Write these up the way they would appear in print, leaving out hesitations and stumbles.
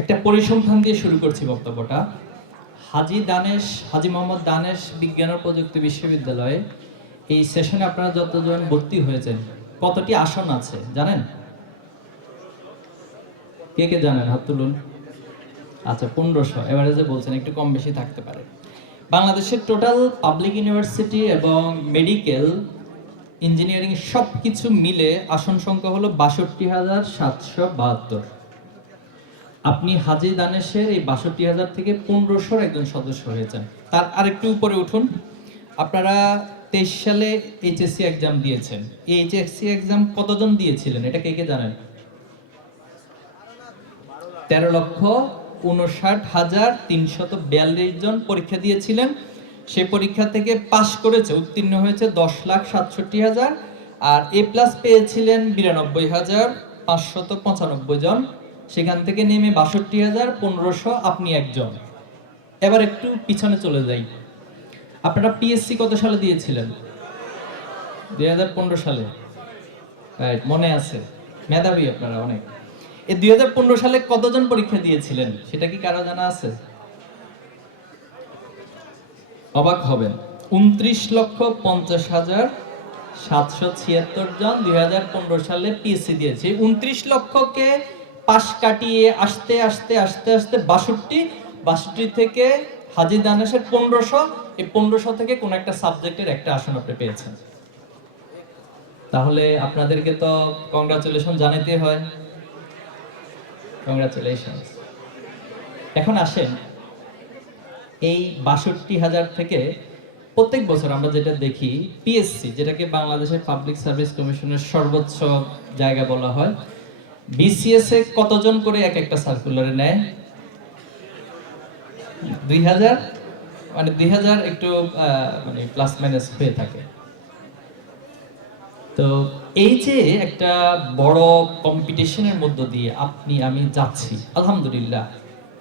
একটা পরিসংখ্যান দিয়ে শুরু করছি বক্তব্যটা। হাজী মোহাম্মদ দানেশ বিজ্ঞান ও প্রযুক্তি বিশ্ববিদ্যালয়ে এই সেশনে আপনারা যতজন ভর্তি হয়েছেন, কতটি আসন আছে জানেন? কে কে জানেন? হাত তুলুন। আচ্ছা, 1500। এভারেজে বলছেন, একটু কম বেশি থাকতে পারে। বাংলাদেশের টোটাল পাবলিক ইউনিভার্সিটি এবং মেডিকেল ইঞ্জিনিয়ারিং সব কিছু মিলে আসন সংখ্যা হলো ৬২,৭৭২। আপনি হাজী দানেশের এই ৬২,০০০ থেকে ১৫০০ একজন সদস্য হয়েছেন। তার আরেকটু উপরে উঠুন। আপনারা ২৩ সালে এইচএসসি এক্সাম দিয়েছেন। এই এইচএসসি এক্সাম কতজন দিয়েছিলেন এটা কে কে জানেন? ১৩,৫৯,৩৪২ জন পরীক্ষা দিয়েছিলেন। সেই পরীক্ষা থেকে পাশ করেছে, উত্তীর্ণ হয়েছে ১০,৬৭,০০০। আর এ প্লাস পেয়েছিলেন ৯২,৫৯৫ জন। সেখান থেকে নেমে ৬২,১৫০০ আপনি একজন। এবার একটু পিছনে চলে যাই। আপনারা পিএসসি কত সালে দিয়েছিলেন? ২০১৫ সালে। রাইট, মনে আছে, মেধাবী আপনারা অনেক। এই ২০১৫ সালে কতজন পরীক্ষা দিয়েছিলেন সেটা কি কারো জানা আছে? অবাক হবেন, ২৯,৫০,৭৭৬ জন ২০১৫ সালে পিএসসি দিয়েছে। ২৯ লক্ষকে পাশ কাটিয়ে আসতে আসতে আসতে আসতে ৬২ থেকে হাজী দানেশের ১৫০০, এই ১৫০০ থেকে কোন একটা সাবজেক্টের একটা আসন আপনি পেয়েছেন। তাহলে আপনাদেরকে তো কংগ্রাচুলেশন জানাতে হয়। কংগ্রাচুলেশন। এখন আসেন, এই ৬২,০০০ থেকে প্রত্যেক বছর আমরা যেটা দেখি, পিএসসি যেটাকে বাংলাদেশের পাবলিক সার্ভিস কমিশনের সর্বোচ্চ জায়গা বলা হয়, বিসিএস এ কতজন করে এক একটা সার্কুলারে নেয়? ২০০০, মানে ২০০০ একটু মানে প্লাস মাইনাস হয়ে থাকে। তো এই যে একটা বড় কম্পিটিশনের মধ্য দিয়ে আপনি আমি যাচ্ছি, আলহামদুলিল্লাহ,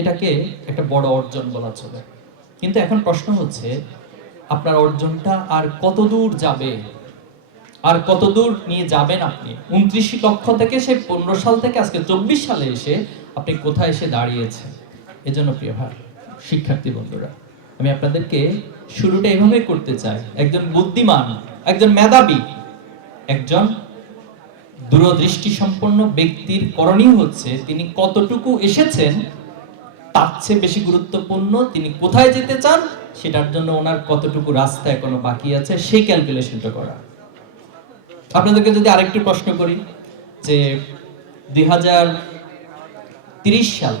এটাকে একটা বড় অর্জন বলা চলে। কিন্তু এখন প্রশ্ন হচ্ছে, আপনার অর্জনটা আর কত দূর যাবে, আর কত দূর নিয়ে যাবেন আপনি? ২৯ লক্ষ থেকে সে ১৫ সাল থেকে আজকে ২৪ সালে এসে আপনি কোথায় এসে দাঁড়িয়েছেন? এজন্য প্রিয় ভাই শিক্ষার্থী বন্ধুরা, আমি আপনাদেরকে শুরুটা এভাবে করতে চাই। একজন বুদ্ধিমান, একজন মেধাবী, একজন দূরদৃষ্টি সম্পন্ন ব্যক্তির করণীয় হচ্ছে তিনি কতটুকু এসেছেন তার চেয়ে বেশি গুরুত্বপূর্ণ তিনি কোথায় যেতে চান, সেটার জন্য ওনার কতটুকু রাস্তা এখনো বাকি আছে সেই ক্যালকুলেশনটা করা। আপনাদেরকে যদি আরেকটু প্রশ্ন করি যে ২০৩০ সাল,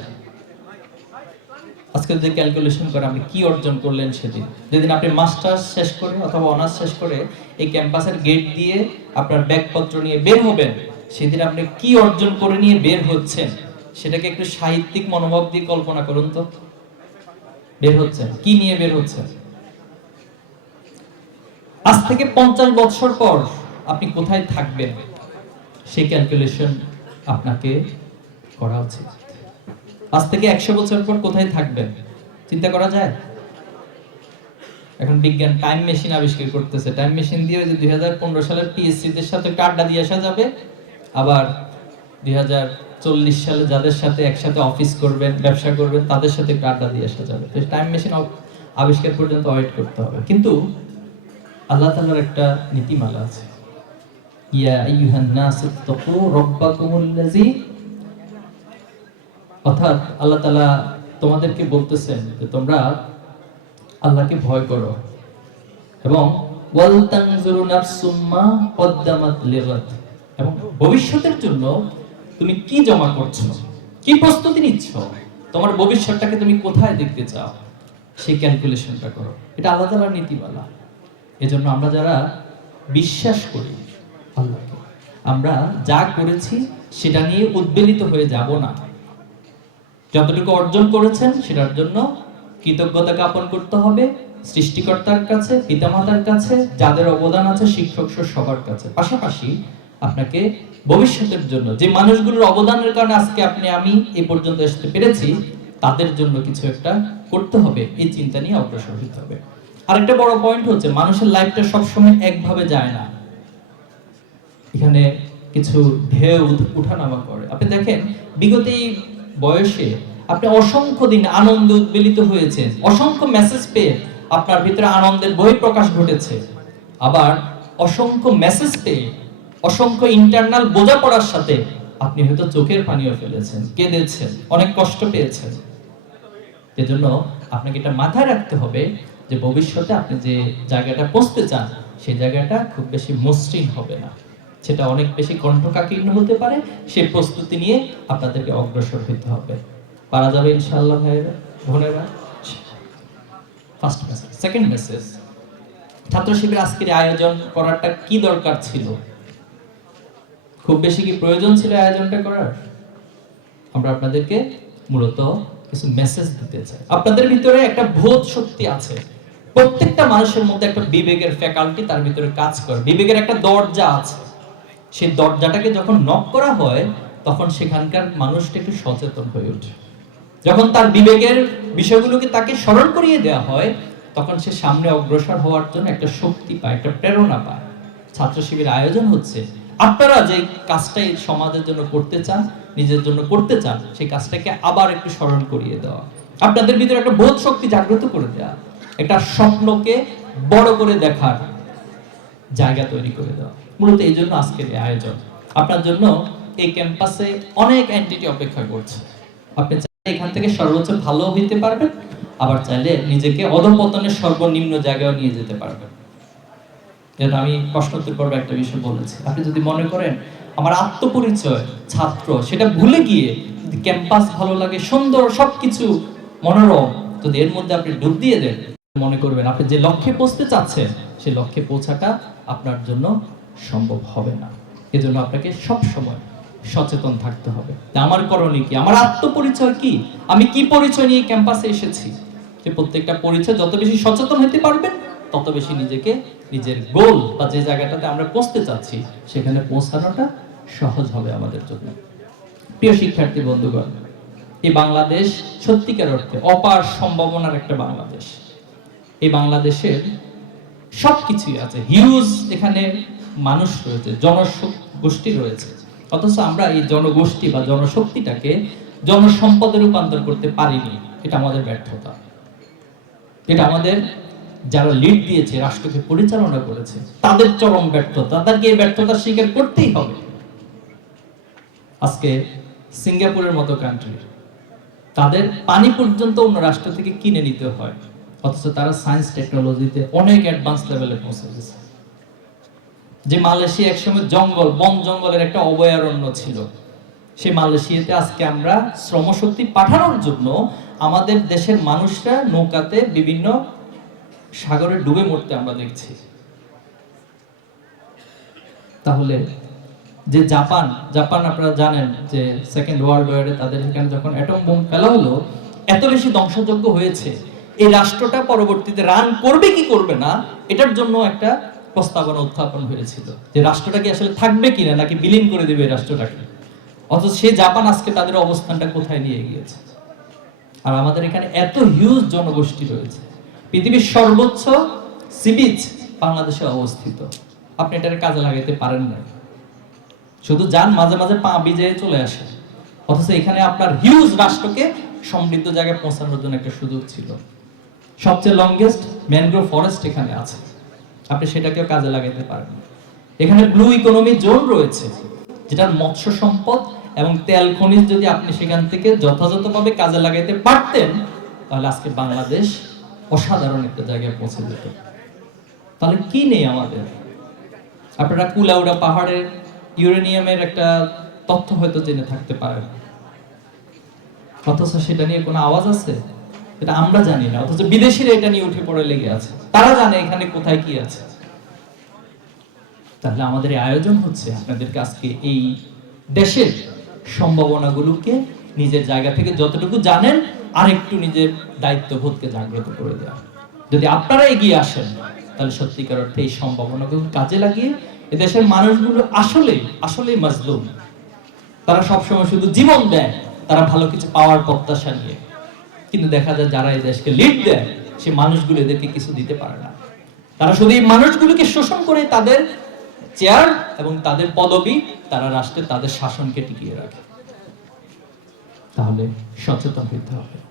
আজকে যদি ক্যালকুলেশন করে আপনি কি অর্জন করলেন সেদিন, যেদিন আপনি মাস্টার্স শেষ করে অথবা অনার্স শেষ করে এই ক্যাম্পাসের গেট দিয়ে আপনার ব্যাগপত্র নিয়ে বের হবেন, সেদিন আপনি কি অর্জন করে নিয়ে বের হচ্ছেন সেটাকে একটু সাহিত্যিক মনোভাব দিয়ে কল্পনা করুন তো। বের হচ্ছেন কি নিয়ে? বের হচ্ছেন আজ থেকে ৫০ বছর পর আপনি কোথায় থাকবেন সেই ক্যালকুলেশন আপনাকে করা উচিত। আজ থেকে ১০০ বছর পর কোথায় থাকবেন চিন্তা করা যায়? এখন বিজ্ঞান টাইম মেশিন আবিষ্কার করতেছে। টাইম মেশিন দিয়ে ওই যে ২০১৫ সালের পিএসসি দের সাথে আড্ডা দিয়ে আসা যাবে, আবার ২০৪০ সালে যাদের সাথে একসাথে অফিস করবেন, ব্যবসা করবেন, তাদের সাথে আড্ডা দিয়ে আসা যাবে। তো টাইম মেশিন আবিষ্কার পর্যন্ত ওয়েট করতে হবে। কিন্তু আল্লাহ তাআলার একটা নীতিমালা আছে, ইয়া আইয়ুহান নাস ইত্তাকু রাব্বাকুমুল্লাযী, অর্থাৎ আল্লাহ তাআলা তোমাদেরকে বলতেছেন যে তোমরা আল্লাহকে ভয় করো এবং ওয়াল তানজুরু নাফসুম মা কদ্দামাত লিগাদ, এবং ভবিষ্যতের জন্য তুমি কি জমা করছো, কি প্রস্তুতি নিচ্ছ, তোমার ভবিষ্যৎটাকে তুমি কোথায় দেখতে চাও সেই ক্যালকুলেশনটা করো। এটা আল্লাহ তাআলার নীতিমালা। এজন্য আমরা যারা বিশ্বাস করি আল্লাহকে, আমরা যা করেছি সেটা নিয়ে উদ্বেলিত হয়ে যাব না। যতটুকু অর্জন করেছেন সেটার জন্য কৃতজ্ঞতা জ্ঞাপন করতে হবে সৃষ্টিকর্তার কাছে, পিতামাতার কাছে, যাদের অবদান আছে শিক্ষক সবার কাছে। পাশাপাশি আপনাকে ভবিষ্যতের জন্য যে মানুষগুলোর অবদানের কারণে আজকে আপনি আমি এই পর্যন্ত আসতে পেরেছি, তাদের জন্য কিছু একটা করতে হবে, এই চিন্তা নিয়ে অগ্রসর হতে হবে। আরেকটা বড় পয়েন্ট হচ্ছে, মানুষের লাইফটা সবসময় একভাবে যায় না, এখানে কিছু ঢেউ উঠানামা করে। আপনি দেখেন বিগত এই বয়সে আপনি অসংখ্য দিন আনন্দে উদ্বেলিত হয়েছেন, অসংখ্য মেসেজ পেয়ে আপনার ভিতরে আনন্দের বহিঃপ্রকাশ ঘটেছে, আবার অসংখ্য মেসেজ পেয়ে অসংখ্য ইন্টারনাল বোঝাপড়ার সাথে আপনি হয়তো চোখের পানিও ফেলেছেন, কেঁদেছেন, অনেক কষ্ট পেয়েছেন। এজন্য আপনাকে এটা মাথায় রাখতে হবে যে ভবিষ্যতে আপনি যে জায়গাটা পৌঁছতে চান সেই জায়গাটা খুব বেশি মসৃণ হবে না, সেটা অনেক বেশি কণ্ঠকাকীর্ণ হতে পারে। সেই প্রস্তুতি নিয়ে আপনাদেরকে অগ্রসর হতে হবে। পারা যাবে ইনশাআল্লাহ ভাইয়েরা, বোনেরা। First message. সেকেন্ড মেসেজ, ছাত্র শিবির আজকের আয়োজন করাটা কি দরকার ছিল? খুব বেশি কি প্রয়োজন ছিল আয়োজনটা করার? আমরা আপনাদেরকে মূলত কিছু মেসেজ দিতে চাই। আপনাদের ভিতরে একটা বোধ শক্তি আছে, প্রত্যেকটা মানুষের মধ্যে একটা বিবেকের ফ্যাকাল্টি তার ভিতরে কাজ করে, বিবেকের একটা দরজা আছে। সেই দরজাটাকে যখন নক করা হয় তখন সেখানকার মানুষটা একটু সচেতন হয়ে ওঠে। যখন তার বিবেকের বিষয়গুলোকে তাকে স্মরণ করিয়ে দেওয়া হয় তখন সে সামনে অগ্রসর হওয়ার জন্য একটা শক্তি পায়, একটা প্রেরণা পায়। ছাত্র শিবির আয়োজন হচ্ছে আপনারা যে কাজটাই সমাজের জন্য করতে চান, নিজের জন্য করতে চান, সেই কাজটাকে আবার একটু স্মরণ করিয়ে দেওয়া, আপনাদের ভিতরে একটা বোধ শক্তি জাগ্রত করে দেওয়া, একটা স্বপ্নকে বড় করে দেখার জায়গা তৈরি করে দেওয়া। মূলত এই জন্য আজকের এই আয়োজন। আপনার জন্য এই ক্যাম্পাসে অনেক এন্টিটি অপেক্ষা করছে। আপনি চাইলে এখান থেকে সর্বোচ্চ ভালো হইতে পারবেন, আবার চাইলে নিজেকে অধঃপতনের সর্বনিম্ন জায়গায় নিয়ে যেতে পারবেন। যেটা আমি প্রশ্নোত্তর পর্বে একটা বিষয় বলেছি, আপনি যদি মনে করেন আমার আত্মপরিচয় ছাত্র, সেটা ভুলে গিয়ে যদি ক্যাম্পাস ভালো লাগে, সুন্দর সবকিছু মনোরম, যদি এর মধ্যে আপনি ডুব দিয়ে দেন, মনে করবেন আপনি যে লক্ষ্যে পৌঁছতে চাচ্ছেন সেই লক্ষ্যে পৌঁছাটা আপনার জন্য সম্ভব হবে না। এজন্য আপনাকে সব সময় সচেতন থাকতে হবে। আমার করণীয় কি, আমার আত্মপরিচয় কি, আমি কি পরিচয় নিয়ে ক্যাম্পাসে এসেছি। যে প্রত্যেকটা পরিচয় যত বেশি সচেতন হতে পারবেন তত বেশি নিজেকে নিজের গোল বা যে জায়গাটাতে আমরা পৌঁছতে চাচ্ছি সেখানে পৌঁছানোটা সহজ হবে আমাদের জন্য। প্রিয় শিক্ষার্থী বন্ধুগণ, এই বাংলাদেশ সত্যিকার অর্থে অপার সম্ভাবনার একটা বাংলাদেশ। এই বাংলাদেশের সবকিছুই আছে, হিউজ এখানে মানুষ রয়েছে, জনগোষ্ঠী রয়েছে, অথচ আমরা এই জনগোষ্ঠী বা জনশক্তিটাকে জনসম্পদে রূপান্তর করতে পারিনি। এটা আমাদের ব্যর্থতা, এটা আমাদের যারা লিড দিয়েছে, রাষ্ট্রকে পরিচালনা করেছে, তাদের চরম ব্যর্থতা। তাদেরকে এই ব্যর্থতা স্বীকার করতেই হবে। আজকে সিঙ্গাপুরের মতো কান্ট্রি, তাদের পানি পর্যন্ত অন্য রাষ্ট্র থেকে কিনে নিতে হয়, অথচ তারা সায়েন্স টেকনোলজিতে অনেক অ্যাডভান্স লেভেলে পৌঁছে গেছে। যে মালয়েশিয়া একসময় জঙ্গল, বন জঙ্গলের একটা অভয়ারণ্য ছিল, সেই মালয়েশিয়াতে আজকে আমরা শ্রমশক্তি পাঠানোর জন্য আমাদের দেশের মানুষরা নৌকাতে বিভিন্ন সাগরে ডুবে মরতে আমরা দেখছি। তাহলে যে জাপান আপনারা জানেন যে সেকেন্ড ওয়ার্ল্ড ওয়ারে তাদের এখানে যখন অ্যাটম বোম ফেলা হলো, এত বেশি ধ্বংসযজ্ঞ হয়েছে, এই রাষ্ট্রটা পরবর্তীতে রান করবে কি করবে না এটার জন্য একটা প্রস্তাবনা উত্থাপন হয়েছিল যে রাষ্ট্রটা কি আসলে থাকবে কিনা, নাকি বিলীন করে দেবে এই রাষ্ট্রটাকে। অথচ সেই জাপান আজকে তাদের অবস্থানটা কোথায় নিয়ে গিয়েছে। আর আমাদের এখানে এত হিউজ জনগোষ্ঠী রয়েছে, পৃথিবীর সর্বোচ্চ সি বিচ বাংলাদেশে অবস্থিত, আপনি এটাকে কাজে লাগাইতে পারেন না, শুধু যান মাঝে মাঝে পা ভিজে চলে আসে। অথচ এখানে আপনার হিউজ রাষ্ট্রকে সমৃদ্ধ জায়গায় পৌঁছানোর জন্য একটা সুযোগ ছিল। সবচেয়ে লংগেস্ট ম্যানগ্রোভ ফরেস্ট এখানে আছে, আপনি সেটাকেও কাজে লাগাইতে পারেন। এখানে ব্লু ইকোনমি জোন রয়েছে, যেটার মৎস্য সম্পদ এবং তেল খনিজ যদি আপনি সেখান থেকে যথাযথভাবে কাজে লাগাইতে পারতেন তাহলে আজকে বাংলাদেশ অসাধারণ একটা জায়গায় পৌঁছে যেত। তাহলে কি নেই আমাদের? আপনারা কুলাউড়া পাহাড়ের ইউরেনিয়ামের একটা তথ্য হয়তো জেনে থাকতে পারেন, অথচ সেটা নিয়ে কোনো আওয়াজ আছে? এটা আমরা জানি না, অথচ বিদেশিরা এটা নিয়ে উঠে পড়ে লেগে আছে, তারা জানে এখানে কোথায় কি আছে। তাহলে আমাদের এই আয়োজন হচ্ছে আপনাদেরকে আজকে এই দেশের সম্ভাবনাগুলোকে নিজের জায়গা থেকে যতটুকু জানেন আরেকটু নিজের দায়িত্ববোধকে জাগ্রত করে দেওয়া। যদি আপনারা এগিয়ে আসেন তাহলে সত্যিকার অর্থে এই সম্ভাবনাগুলো কাজে লাগিয়ে এদেশের মানুষগুলো আসলেই মাজলুম। তারা সবসময় শুধু জীবন দেয়, তারা ভালো কিছু পাওয়ার প্রত্যাশা নিয়ে, কিন্তু দেখা যায় যারা এই দেশকে লিড দেয় সেই মানুষগুলো এদেরকে কিছু দিতে পারে না। তারা শুধু এই মানুষগুলোকে শোষণ করে তাদের চেয়ার এবং তাদের পদবি, তারা রাষ্ট্রে তাদের শাসনকে টিকিয়ে রাখে। তাহলে সচেতন হইতে হবে।